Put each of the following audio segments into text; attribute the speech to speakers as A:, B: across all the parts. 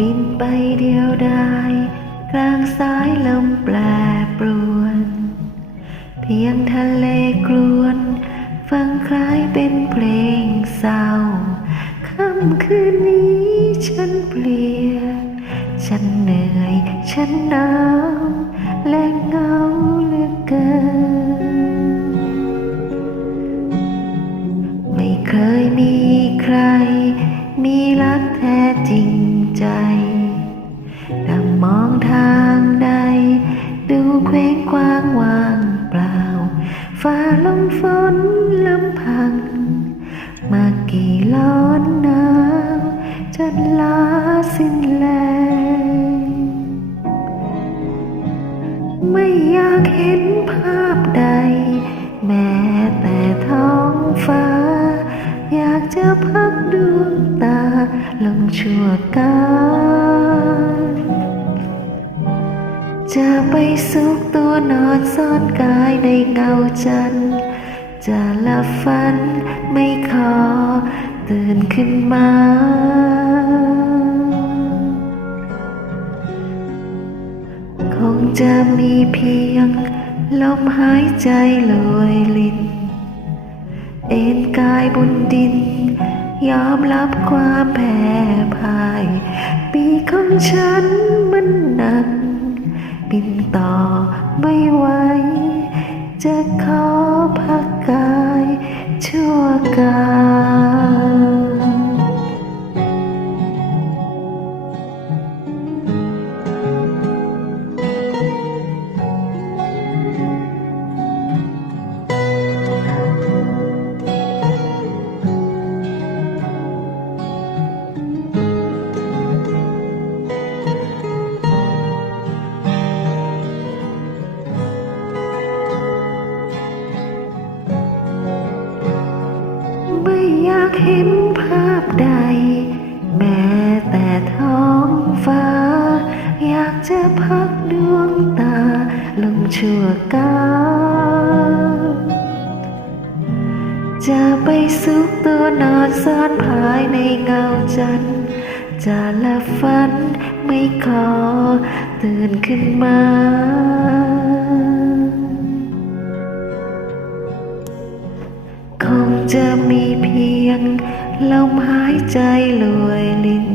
A: บินไปเดียวดายกลางสายลมแปรปรวน เพียงทะเลกลวน ฟังคล้ายเป็นเพลงเศร้าค่ำคืนนี้ฉันเปลี่ยนฉันเหนื่อย ฉันหนาวและเหงาเหลือเกิน ไม่เคยมีใคร มีรักแท้จริง ใจแต่มองทางใด ดูเคว้งคว้างว่างเปล่า ฟ้าลมฝนลำพัง มากี่ร้อนหนาวจนลาส จะพักดวงตาลงชั่วการจะไปสุกตัวนอนซ่อนกายในเงาจันทร์จะหลับฝันไม่ขอตื่นขึ้นมา คงจะมีเพียงลมหายใจลอยลิน เอ็นกายบนดิน ยอมรับความแพ้พ่าย ปีของฉันมันหนัก บินต่อไม่ไหว จะขอพักกายชั่วการ ยากเห็นภาพใด แม้แต่ท้องฟ้า อยากจะพักดวงตา ลงชั่วกาจะไปสุกตัวนอนซ่อนภายในเงาจันทร์จะลับฝันไม่ขอตื่นขึ้นมาคงจะมีเพียง ลมหายใจลวยลิน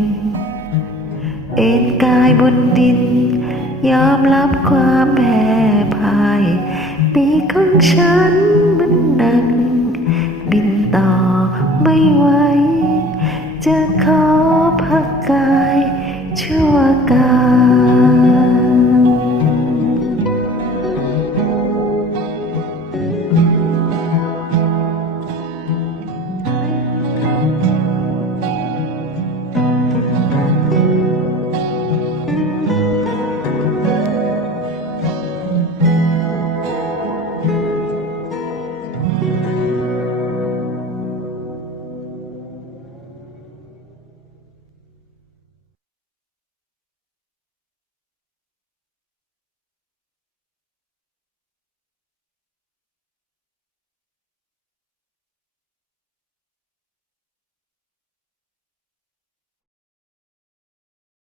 A: เอ็นกายบนดิน ยอมรับความแพ้พ่าย ปีกของฉันมันหนัก บินต่อไม่ไหว จะขอพักกายชั่วกาย